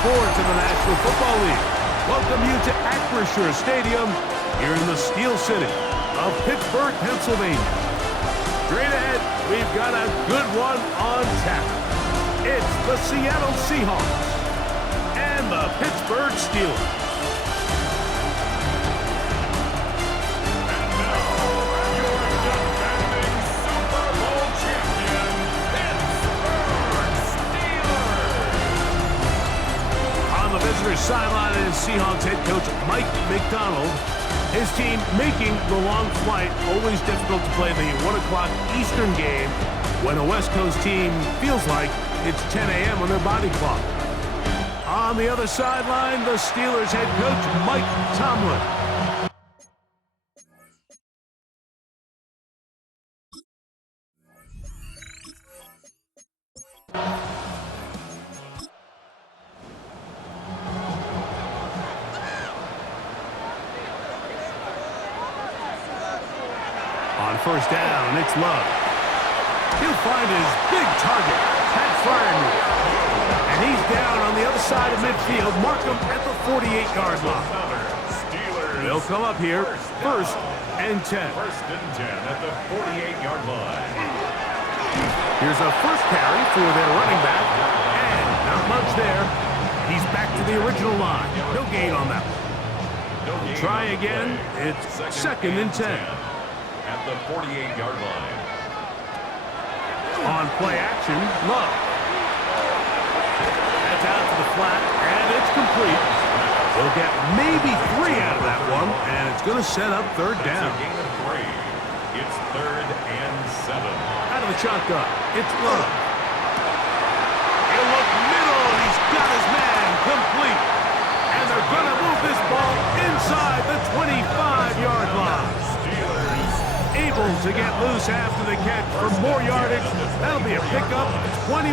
sports in the National Football League. Welcome you to Acrisure Stadium here in the Steel City of Pittsburgh, Pennsylvania. Straight ahead, we've got a good one on tap. It's the Seattle Seahawks and the Pittsburgh Steelers. Sideline is Seahawks head coach Mike McDonald. His team making the long flight. Always difficult to play the 1 o'clock Eastern game when a West Coast team feels like it's 10 a.m. on their body clock. On the other sideline, the Steelers head coach Mike Tomlin. On first down, it's Love. He'll find his big target, Pat Fryer. And he's down on the other side of midfield. Mark him at the 48-yard line. They'll come up here, first and 10. First and 10 at the 48-yard line. Here's a first carry for their running back. And not much there. He's back to the original line. No gain on that one. Try again. It's second and 10. At the 48-yard line. On play action, Love. That's out to the flat, and it's complete. They'll get maybe 3 out of that one, and it's going to set up third down. It's a gain of 3. It's third and 7. Out of the shotgun, it's Love. He'll look middle, and he's got his man complete. And they're going to move this ball inside the 25-yard line. Able to get loose after the catch for more yardage. That'll be a pickup, 21.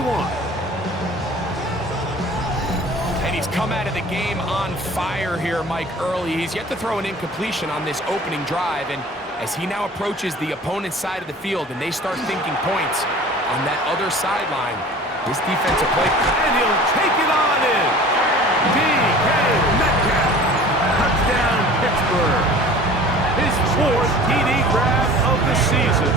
And he's come out of the game on fire here, Mike, early. He's yet to throw an incompletion on this opening drive, and as he now approaches the opponent's side of the field and they start thinking points on that other sideline, this defensive play, and he'll take it on in. D.K. Metcalf, touchdown Pittsburgh. His 4th TD grab of the season.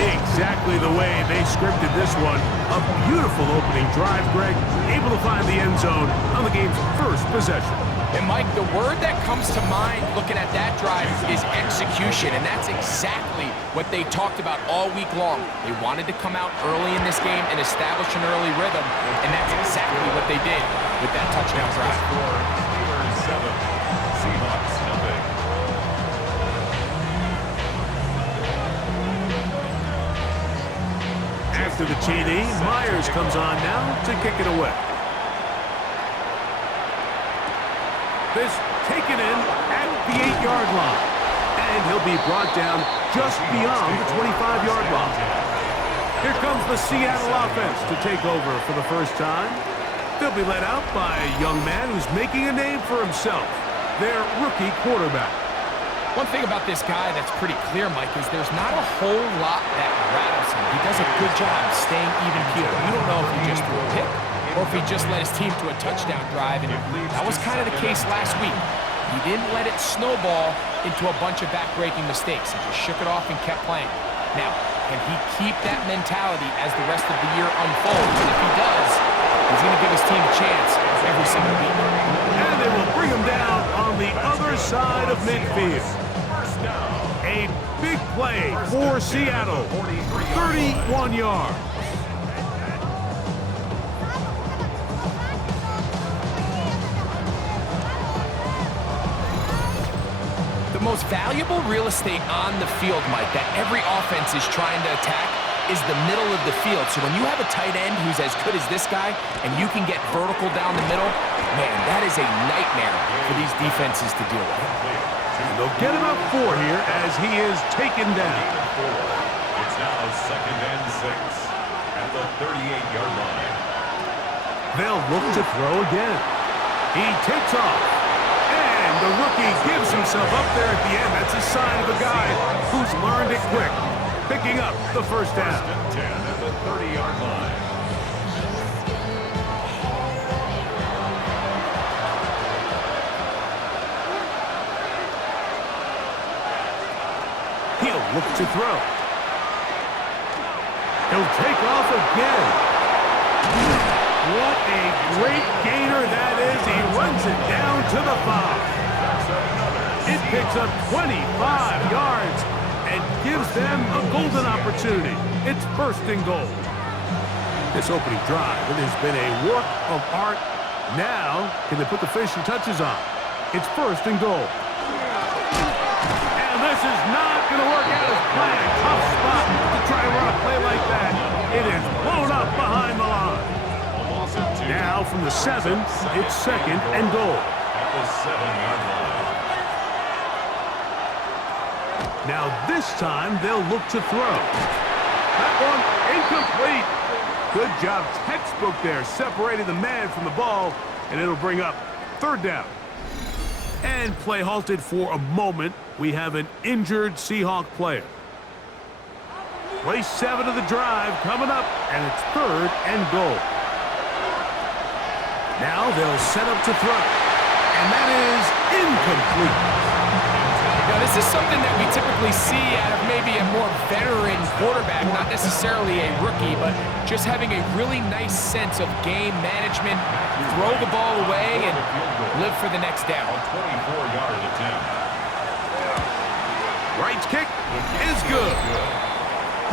Exactly the way they scripted this one. A beautiful opening drive, Greg. Able to find the end zone on the game's first possession. And Mike, the word that comes to mind looking at that drive is execution, and that's exactly what they talked about all week long. They wanted to come out early in this game and establish an early rhythm, and that's exactly what they did with that touchdown drive. Steelers 7, Seahawks nothing. After the TD, Myers comes on now to kick it away. This taken in at the 8-yard line. And he'll be brought down just beyond the 25-yard line. Here comes the Seattle offense to take over for the first time. They'll be led out by a young man who's making a name for himself, their rookie quarterback. One thing about this guy that's pretty clear, Mike, is there's not a whole lot that rattles him. He does a good job staying even-keeled. You don't know if he just threw a pick or if he just led his team to a touchdown drive, and that was kind of the case last week. He didn't let it snowball into a bunch of back-breaking mistakes. He just shook it off and kept playing. Now, can he keep that mentality as the rest of the year unfolds? And if he does, he's going to give his team a chance every single week. And they will bring him down on the other side of midfield. A big play for Seattle. 31 yards. The most valuable real estate on the field, Mike, that every offense is trying to attack is the middle of the field. So when you have a tight end who's as good as this guy and you can get vertical down the middle, man, that is a nightmare for these defenses to deal with. And they'll get him up 4 here as he is taken down. It's now second and 6 at the 38-yard line. They'll look to throw again. He takes off. And the rookie gives himself up there at the end. That's a sign of a guy who's learned it quick. Picking up the first down. First and 10 at the 30-yard line. look to throw. He'll take off again. What a great gainer that is. He runs it down to the 5. It picks up 25 yards and gives them a golden opportunity. It's first and goal. This opening drive, it has been a work of art. Now, can they put the finishing touches on? It's first and goal. And this is not going to work out as planned. Tough spot to try to run a play like that. It is blown up behind the line. Now from the 7, it's second and goal. At the 7-yard line. Now this time they'll look to throw. That one incomplete. Good job, textbook there, separating the man from the ball, and it'll bring up third down. And play halted for a moment. We have an injured Seahawk player. Play 7 of the drive coming up, and it's third and goal. Now they'll set up to throw, and that is incomplete. Now, this is something that we typically see out of maybe a more veteran quarterback, not necessarily a rookie, but just having a really nice sense of game management, throw the ball away, and live for the next down. 24-yard attempt. Right's kick is good.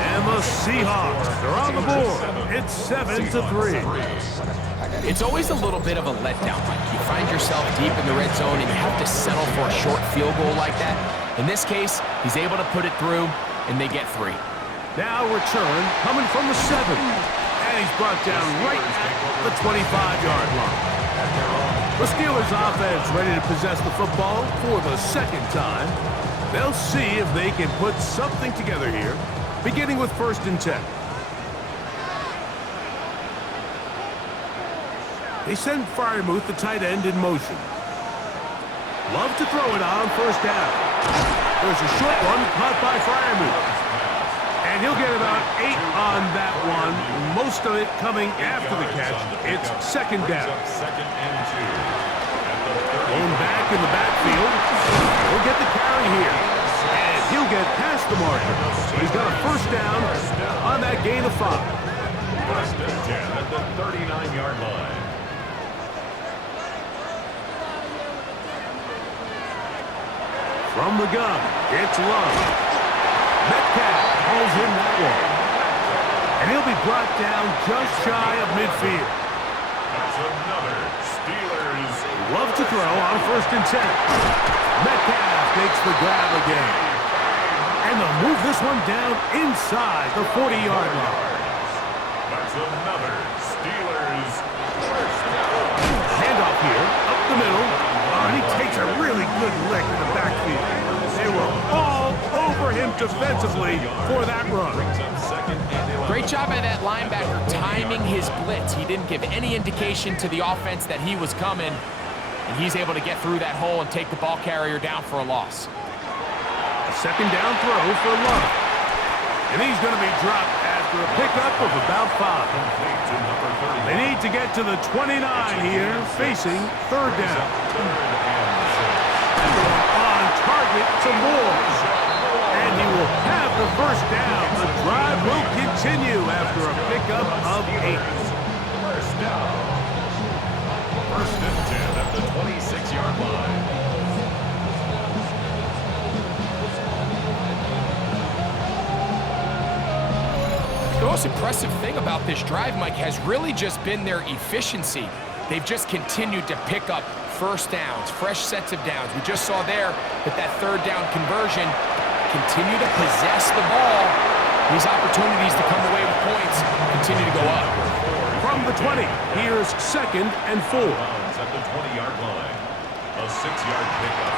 And the Seahawks are on the board. It's 7-3. It's always a little bit of a letdown, Mike. You find yourself deep in the red zone and you have to settle for a short field goal like that. In this case, he's able to put it through, and they get 3. Now return coming from the 7. And he's brought down right at the 25-yard line. The Steelers offense ready to possess the football for the second time. They'll see if they can put something together here, beginning with first and 10. They send Freiermuth, the tight end, in motion. Love to throw it on first down. There's a short one caught by Freiermuth. And he'll get about 8 on that one, most of it coming after the catch. It's second down. Second and 2. Going back in the backfield. He'll get the carry here. And he'll get past the marker. So he's got a first down on that gain of 5. First and 10 at the 39-yard line. From the gun, it's Love. Metcalf calls in that one. And he'll be brought down just shy of midfield. That's another Steelers. Love to throw on first and 10. Metcalf makes the grab again. And they'll move this one down inside the 40-yard line. That's another Steelers. Handoff here, up the middle. And he takes a really good lick in the backfield. They were all over him defensively for that run. Great job by that linebacker timing his blitz. He didn't give any indication to the offense that he was coming, and he's able to get through that hole and take the ball carrier down for a loss. A second down throw for Love. And he's going to be dropped after a pickup of about 5. They need to get to the 29 here, facing third down. On target to Moore. And he will have the first down. The drive will continue after a pickup of 8. First down. First and 10 at the 26-yard line. The most impressive thing about this drive, Mike, has really just been their efficiency. They've just continued to pick up first downs, fresh sets of downs. We just saw there that third down conversion, continue to possess the ball. These opportunities to come away with points continue to go up. From the 20, here's second and 4. At the 20-yard line. A 6-yard pickup.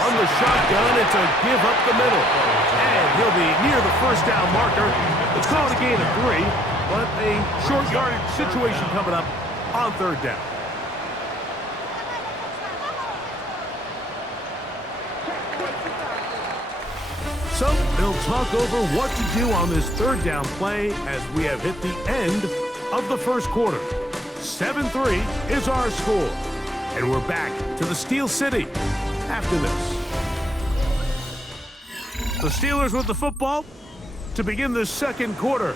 From the shotgun, it's a give up the middle. And he'll be near the first down marker. It's called a gain of 3, but a short yardage situation coming up on third down. So they'll talk over what to do on this third down play as we have hit the end of the first quarter. 7-3 is our score. And we're back to the Steel City after this. The Steelers with the football to begin the second quarter.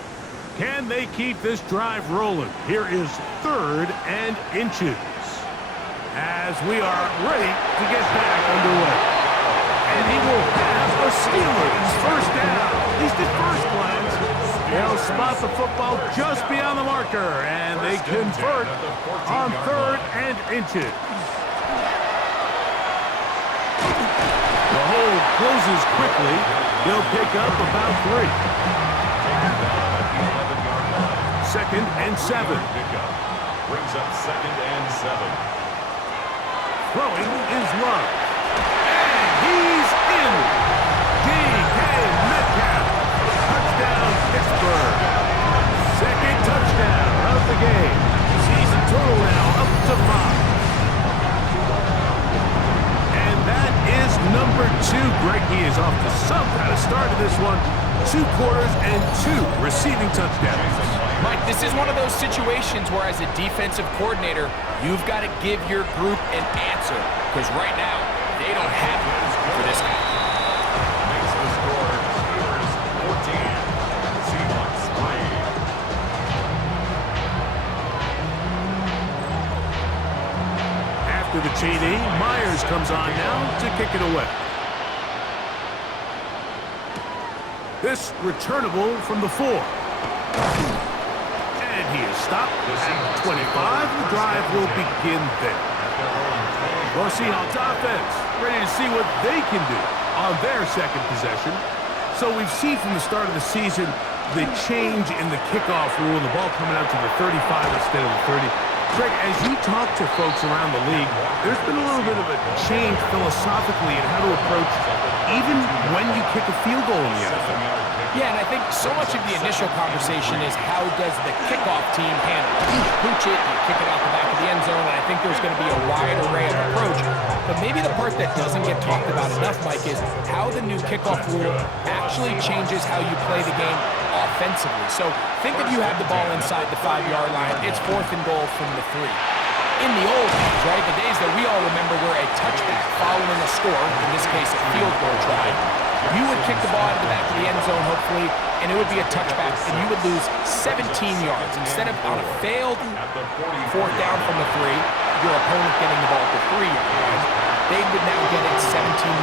Can they keep this drive rolling? Here is 3rd and inches as we are ready to get back underway. And he will have a Steelers first down. At least at first glance, they'll spot the football just beyond the marker, and they convert on 3rd and inches. The hold closes quickly. He'll pick up about 3. 2nd and 7. Brings up 2nd and 7. Throwing is Love. And he's in. D.K. Metcalf. Touchdown, Pittsburgh. 2nd touchdown of the game. Season total now up to 5. And that is number 2. Greg, he is off to some kind of start to this one. 2 quarters and 2 receiving touchdowns. Mike, this is one of those situations where as a defensive coordinator, you've got to give your group an answer. Because right now, they don't have it for this guy. Makes the score Steelers 14, Seahawks 3. After the TD, Myers comes on now to kick it away. This returnable from the 4. And he is stopped at 25. The drive will begin there. Well, Seahawks offense ready to see what they can do on their second possession. So we've seen from the start of the season the change in the kickoff rule, the ball coming out to the 35 instead of the 30. Greg, as you talk to folks around the league, there's been a little bit of a change philosophically in how to approach even when you kick a field goal in the NFL. Yeah, and I think so much of the initial conversation is how does the kickoff team handle it? You pooch it, you kick it out the back of the end zone, and I think there's going to be a wide array of approach. But maybe the part that doesn't get talked about enough, Mike, is how the new kickoff rule actually changes how you play the game offensively. So think if you have the ball inside the 5-yard line, it's 4th and goal from the 3. In the old days, right, the days that we all remember were a touchback following a score, in this case a field goal try, you would kick the ball out of the back of the end zone, hopefully, and it would be a touchback, and you would lose 17 yards. Instead of on a failed 4th down from the 3, your opponent getting the ball at the 3-yard line, they would now get it 17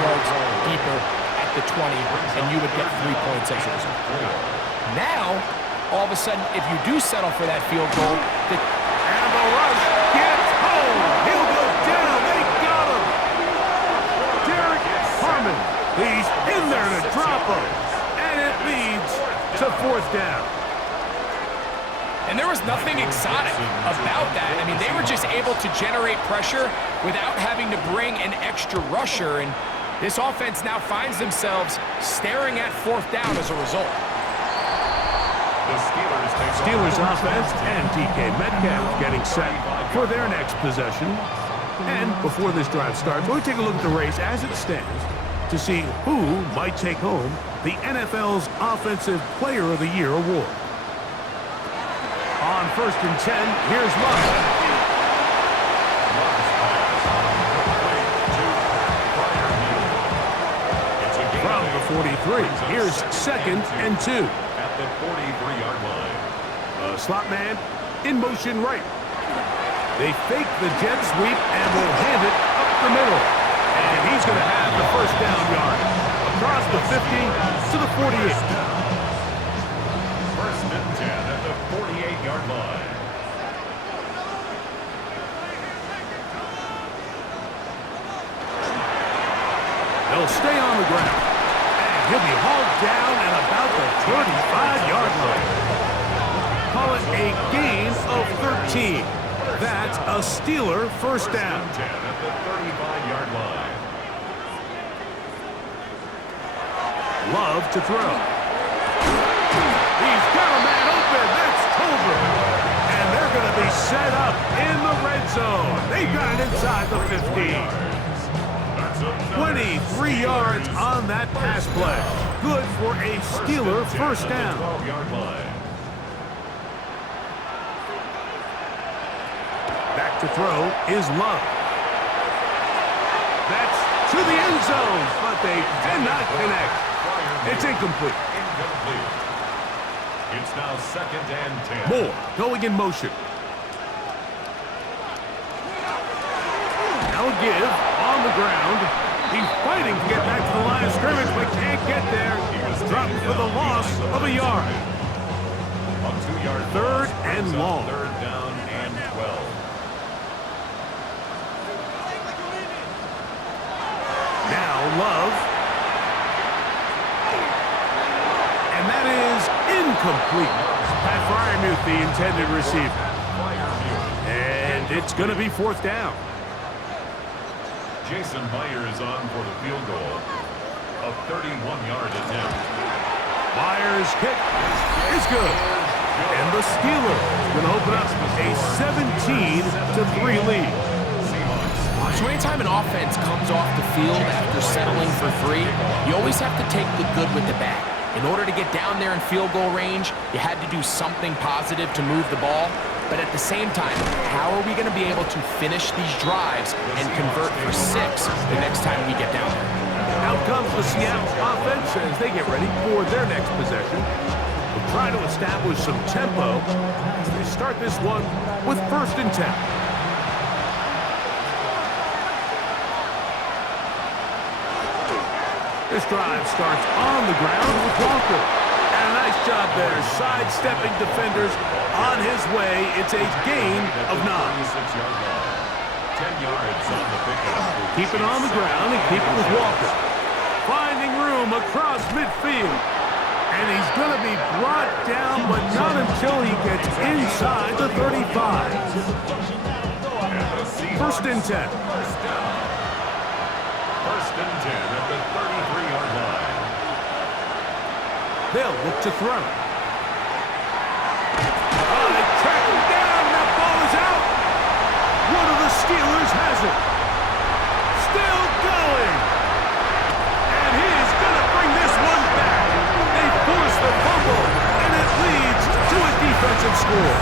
yards deeper at the 20, and you would get 3 points as a result. Now, all of a sudden, if you do settle for that field goal, And the rush gets home. He'll go down. They got him. Derek Harmon. He's in there to drop him. And it leads to 4th down. and there was nothing exotic about that. I mean, they were just able to generate pressure without having to bring an extra rusher, and this offense now finds themselves staring at 4th down as a result. Steelers offense and DK Metcalf getting set for their next possession. And before this drive starts, we'll take a look at the race as it stands to see who might take home the NFL's Offensive Player of the Year award. On 1st and 10, here's Love. From the 43, here's 2nd and 2. At the 43-yard line. A slot man in motion right. They fake the jet sweep and will hand it up the middle. And he's going to have the 1st down yard. Across the 50 to the 48. 1st and 10 at the 48-yard line. They'll stay on the ground. And he'll be hauled down at about the 35-yard line. Call it a gain of 13. That's a Steeler 1st down. 10 at the 35-yard line. Love to throw. He's got a man open. That's Tolbert. And they're going to be set up in the red zone. They've got it inside the 15. 23 yards on that pass play. Good for a Steeler 1st down. 12-yard line. Back to throw is Love. That's to the end zone, but they cannot connect. It's incomplete. Incomplete. It's now 2nd and 10. Moore going in motion. Now a give on the ground. He's fighting to get back to the line of scrimmage, but can't get there. Dropped for the loss of a yard. A 2-yard Third and long. 3rd down and 12. Now Love. And that is incomplete. Pat Fryermuth, the intended receiver. And it's going to be 4th down. Jason Myers on for the field goal. A 31-yard attempt. Myers' kick is good. And the Steelers going to open up a 17-3 lead. So anytime an offense comes off the field after settling for 3, you always have to take the good with the bad. In order to get down there in field goal range, you had to do something positive to move the ball. But at the same time, how are we going to be able to finish these drives and convert for 6 the next time we get down there? Out comes the Seattle offense as they get ready for their next possession. They'll try to establish some tempo as they start this one with 1st and 10. This drive starts on the ground with Walker. And a nice job there, sidestepping defenders on his way. It's a gain of 9. 10 yards on the pickup. Keep it on the ground and keep it with Walker. Finding room across midfield. And he's going to be brought down, but not until he gets inside the 35. 1st and 10. 1st and 10 at the 33-yard line. They'll look to throw. Oh, they track him down. That ball is out. One of the Steelers has it. Still going. And he is going to bring this one back. They force the fumble, and it leads to a defensive score.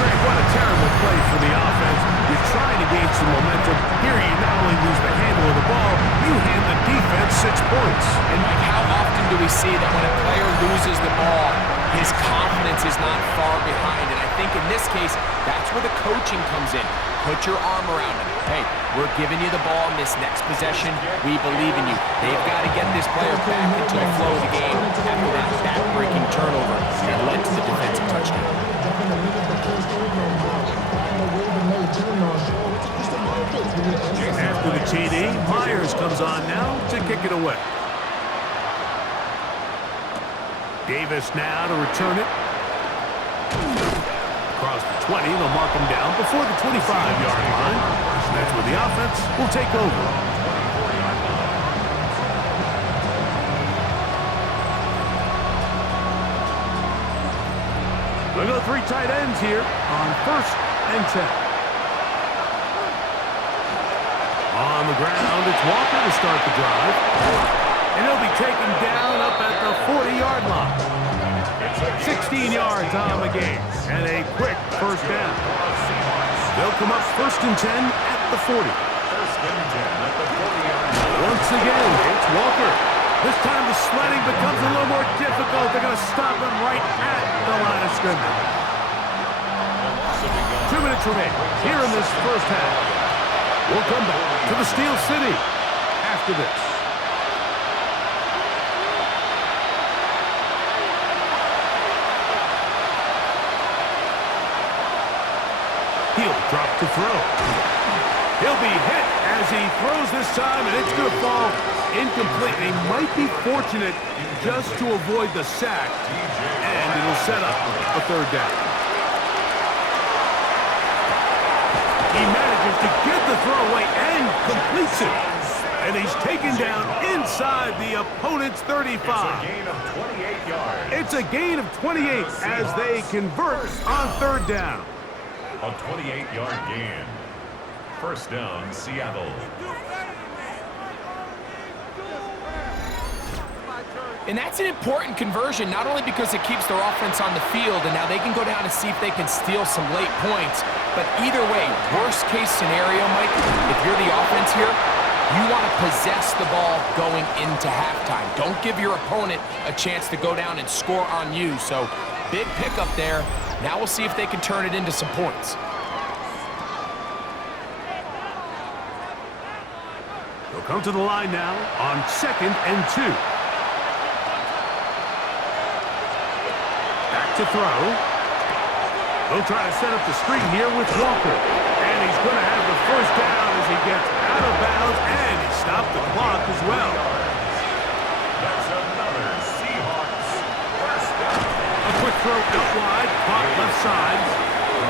Greg, what a terrible play for the offense. You're trying to gain some momentum. Here you not only lose the handle of the ball, you hand the defense 6 points. And Mike, how often do we see that when a player loses the ball, his confidence is not far behind? And I think in this case, that's where the coaching comes in. Put your arm around him. Hey, we're giving you the ball in this next possession. We believe in you. They've got to get this player back into the flow of the game after that back-breaking turnover that led to the defensive touchdown. After the TD, Myers comes on now to kick it away. Davis now to return it. Across the 20, they'll mark him down before the 25-yard line. And that's where the offense will take over. We'll go 3 tight ends here on 1st and 10. On the ground, it's Walker to start the drive. And he'll be taken down up at the 40-yard line. 16 yards on the game. And a quick 1st down. They'll come up 1st and 10 at the 40. 1st and 10 at the 40-yard line. Once again, it's Walker. This time the sledding becomes a little more difficult. They're going to stop him right at the line of scrimmage. 2 minutes remain here in this 1st half. We'll come back to the Steel City after this. He'll drop to throw. He'll be hit as he throws this time, and it's going to fall incomplete. They might be fortunate just to avoid the sack, and it'll set up a 3rd down. He manages to get the throw away and completes it. And he's taken down inside the opponent's 35. It's a gain of 28 yards. It's a gain of 28 as they convert on 3rd down. A 28-yard gain. 1st down, Seattle. And that's an important conversion, not only because it keeps their offense on the field, and now they can go down and see if they can steal some late points, but either way, worst case scenario, Mike, if you're the offense here, You want to possess the ball going into halftime. Don't give your opponent a chance to go down and score on you. So big pickup there. Now we'll see if they can turn it into some points. They'll come to the line now on 2nd and 2. Back to throw. They'll try to set up the screen here with Walker. And he's going to have the first down as he gets out of bounds, and he stopped the clock as well. That's another Seahawks first down. A quick throw out wide, caught left side,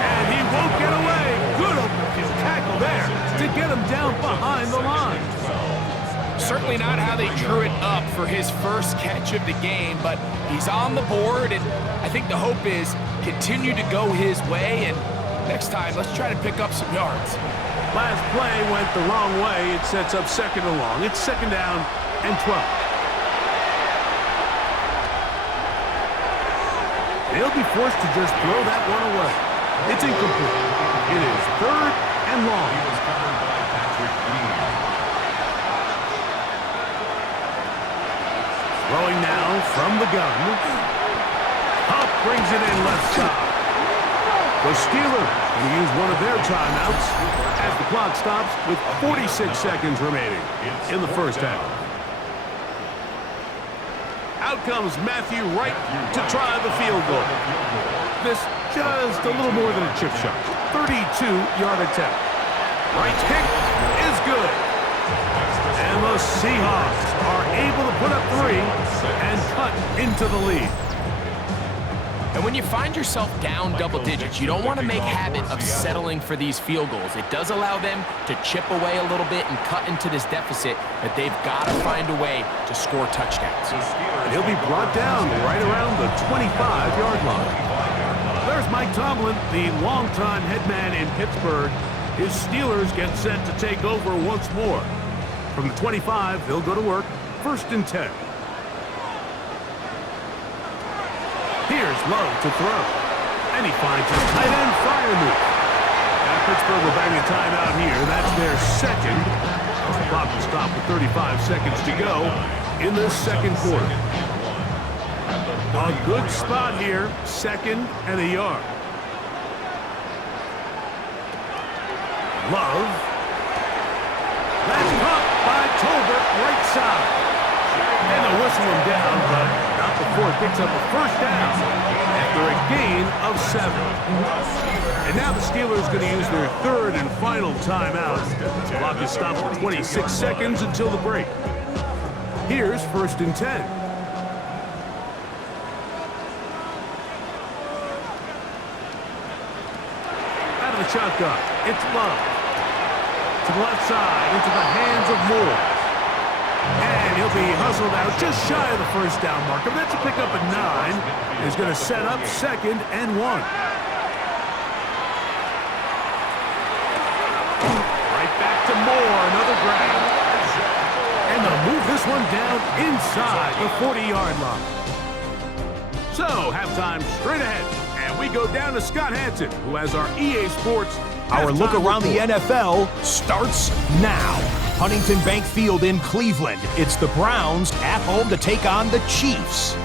and he won't get away. Good open field tackle there to get him down behind the line. Certainly not how they drew it up for his first catch of the game, but he's on the board, and I think the hope is continue to go his way, and next time, let's try to pick up some yards. Last play went the wrong way. It sets up 2nd and long. It's 2nd down and 12. They'll be forced to just throw that one away. It's incomplete. It is 3rd and long. He was covered by Patrick Lee. Throwing now from the gun. Huff brings it in left side. The Steelers will use one of their timeouts as the clock stops with 46 seconds remaining in the first half. Out comes Matthew Wright to try the field goal. This just a little more than a chip shot. 32-yard attempt. Wright's kick is good. And the Seahawks are able to put up 3 and cut into the lead. And when you find yourself down double digits, you don't want to make habit of settling for these field goals. It does allow them to chip away a little bit and cut into this deficit, but they've got to find a way to score touchdowns. And he'll be brought down right around the 25-yard line. There's Mike Tomlin, the longtime head man in Pittsburgh. His Steelers get set to take over once more. From the 25, they'll go to work, 1st and 10. Here's Love to throw. And he finds his tight end fire move. Now Pittsburgh will bang a timeout here. That's their 2nd. The clock will stop with 35 seconds to go in the 2nd quarter. A good spot here, 2nd and a yard. Love. That's caught by Tolbert, right side. And they'll whistle him down, but not before it picks up a first down after a gain of 7. And now the Steelers going to use their 3rd and final timeout. The clock is stopped for 26 seconds until the break. Here's 1st and 10. Out of the shotgun, it's Love. To the left side, into the hands of Moore. And he'll be hustled out just shy of the first down marker. That's a pickup at 9. He's going to set up 2nd and 1. Right back to Moore, another grab. And they'll move this one down inside the 40-yard line. So, halftime straight ahead. And we go down to Scott Hansen, who has our EA Sports. Our look around the NFL starts now. Huntington Bank Field in Cleveland. It's the Browns at home to take on the Chiefs.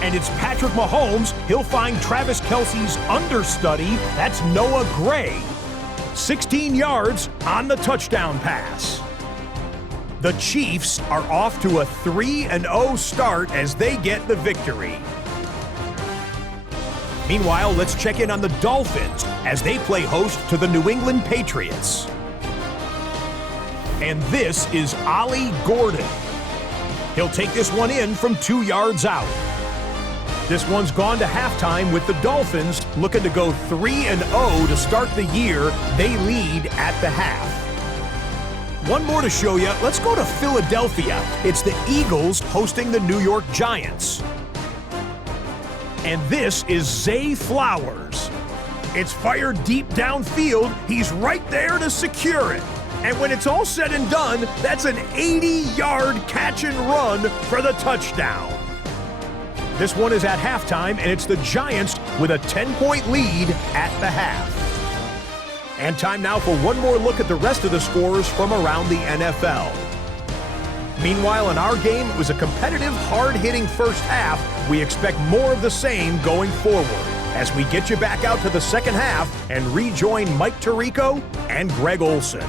And it's Patrick Mahomes. He'll find Travis Kelce's understudy. That's Noah Gray. 16 yards on the touchdown pass. The Chiefs are off to a 3-0 start as they get the victory. Meanwhile, let's check in on the Dolphins as they play host to the New England Patriots. And this is Ollie Gordon. He'll take this one in from 2 yards out. This one's gone to halftime with the Dolphins looking to go 3-0 to start the year. They lead at the half. One more to show you. Let's go to Philadelphia. It's the Eagles hosting the New York Giants. And this is Zay Flowers. It's fired deep downfield. He's right there to secure it. And when it's all said and done, that's an 80-yard catch and run for the touchdown. This one is at halftime, and it's the Giants with a 10-point lead at the half. And time now for one more look at the rest of the scores from around the NFL. Meanwhile, in our game, it was a competitive, hard-hitting first half. We expect more of the same going forward as we get you back out to the second half and rejoin Mike Tirico and Greg Olson.